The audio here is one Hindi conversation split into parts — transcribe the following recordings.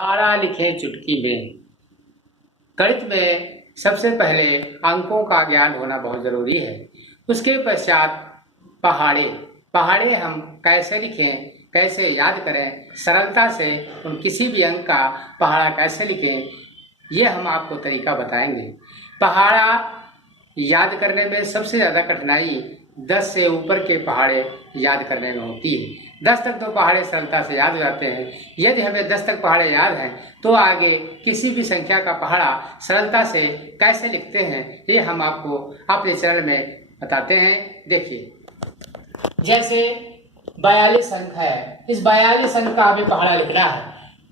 पहाड़ा लिखें चुटकी में। गणित में सबसे पहले अंकों का ज्ञान होना बहुत जरूरी है। उसके पश्चात पहाड़े पहाड़े हम कैसे लिखें, कैसे याद करें, सरलता से उन किसी भी अंक का पहाड़ा कैसे लिखें, ये हम आपको तरीका बताएंगे। पहाड़ा याद करने में सबसे ज़्यादा कठिनाई 10 से ऊपर के पहाड़े याद करने में होती है। 10 तक तो पहाड़े सरलता से याद हो जाते हैं। यदि हमें 10 तक पहाड़े याद हैं तो आगे किसी भी संख्या का पहाड़ा सरलता से कैसे लिखते हैं, ये हम आपको अपने चैनल में बताते हैं। देखिए, जैसे 42 अंक है, इस 42 अंक का हमें पहाड़ा लिखना है।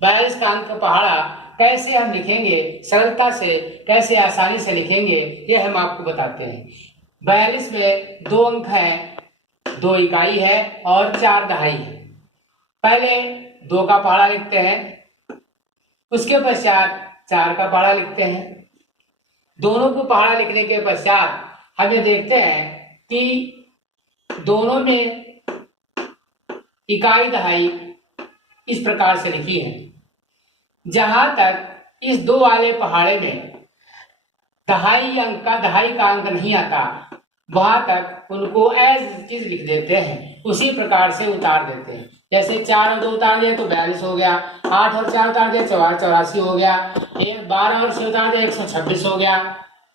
42 का अंक का पहाड़ा कैसे हम लिखेंगे, सरलता से कैसे आसानी से लिखेंगे, ये हम आपको बताते हैं। 42 में 2 अंक हैं, 2 इकाई है और 4 दहाई है। पहले 2 का पहाड़ा लिखते हैं, उसके पश्चात 4 का पहाड़ा लिखते हैं। दोनों को पहाड़ा लिखने के पश्चात हमें देखते हैं कि दोनों में इकाई दहाई इस प्रकार से लिखी है। जहां तक इस 2 वाले पहाड़े में दहाई का अंक नहीं आता, वहां तक उनको एज चीज लिख देते हैं, उसी प्रकार से उतार देते हैं। जैसे 4 और 2 उतार दिया तो 42 हो गया, 8 और 4 उतार दिया 84 हो गया, 12 और 6 उतार दिया 126 हो गया,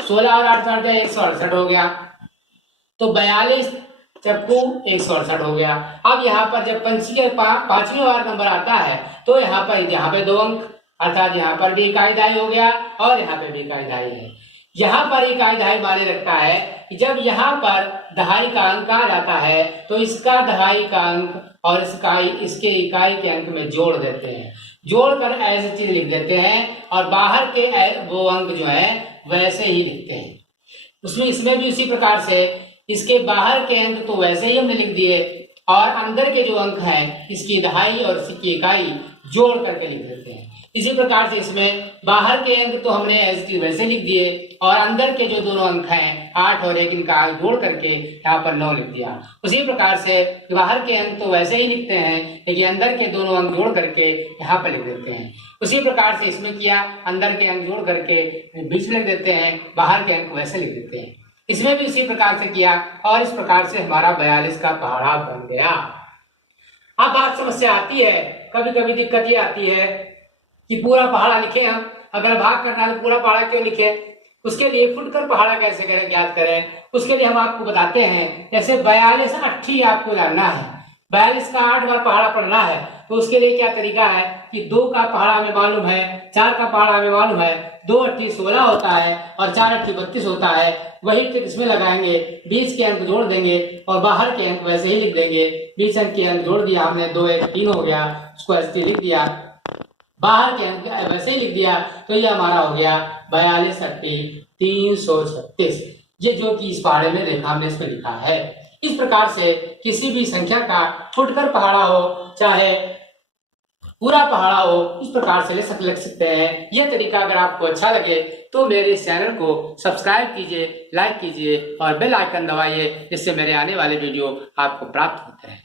16 और 8 उतार दिया 168 हो गया। तो 42 चक्कू 168 हो गया। अब यहाँ पर जब पांचवी बार नंबर आता है तो यहाँ पे 2 अंक, अर्थात यहाँ पर भी इकाई दहाई हो गया और यहाँ पे भी इकाई दहाई है। यहाँ पर इकाई दहाई माने रखता है कि जब यहाँ पर दहाई का अंक आ जाता है तो इसका दहाई का अंक और इसके इकाई के अंक में जोड़ देते हैं, जोड़कर ऐसी चीज लिख देते हैं और बाहर के वो अंक जो है वैसे ही लिखते हैं। इसमें भी उसी प्रकार से इसके बाहर के अंक तो वैसे ही हमने लिख दिए और अंदर के जो अंक हैं इसकी दहाई और इसकी इकाई जोड़ करके लिख देते हैं। इसी प्रकार से इसमें बाहर के अंक तो हमने वैसे लिख दिए और अंदर के जो दोनों अंक हैं 8 और 1 इनका जोड़ करके यहाँ पर 9 लिख दिया। उसी प्रकार से बाहर के अंक तो वैसे ही लिखते हैं लेकिन अंदर के दोनों अंक जोड़ करके यहाँ पर लिख देते हैं। उसी प्रकार से इसमें किया, अंदर के अंक जोड़ करके बीच में लिख देते हैं, बाहर के अंक वैसे लिख देते हैं। इसमें भी उसी प्रकार से किया और इस प्रकार से हमारा 42 का पहाड़ा बन गया। अब बात समस्या आती है, कभी कभी दिक्कत ये आती है कि पूरा पहाड़ा लिखे हम, अगर भाग करना है तो पूरा पहाड़ा क्यों लिखे, उसके लिए फुटकर पहाड़ा कैसे करें, ज्ञात करें। उसके लिए हम आपको बताते हैं, जैसे 42 80 आपको जानना है, 42 का 8 बार पहाड़ा पढ़ना है, तो उसके लिए क्या तरीका है कि 2 का पहाड़ा हमें मालूम है, 4 का पहाड़ा हमें मालूम है, 2 8 16 होता है और 4 8 32 होता है। वही ट्रिक इसमें लगाएंगे, बीच के अंक जोड़ देंगे और बाहर के अंक वैसे ही लिख देंगे। बीच अंक के अंक जोड़ दिया हमने, 2 1 3 हो गया, उसको ऐसे लिख दिया, बाहर के अंक वैसे ही लिख दिया, तो ये हमारा हो गया 42 80 336। ये जो कि इस पहाड़े में रेखा में इसमें लिखा है। इस प्रकार से किसी भी संख्या का फुटकर पहाड़ा हो चाहे पूरा पहाड़ा हो, इस प्रकार से लिख सकते हैं। यह तरीका अगर आपको अच्छा लगे तो मेरे इस चैनल को सब्सक्राइब कीजिए, लाइक कीजिए और बेल आइकन दबाइए, जिससे मेरे आने वाले वीडियो आपको प्राप्त होते हैं।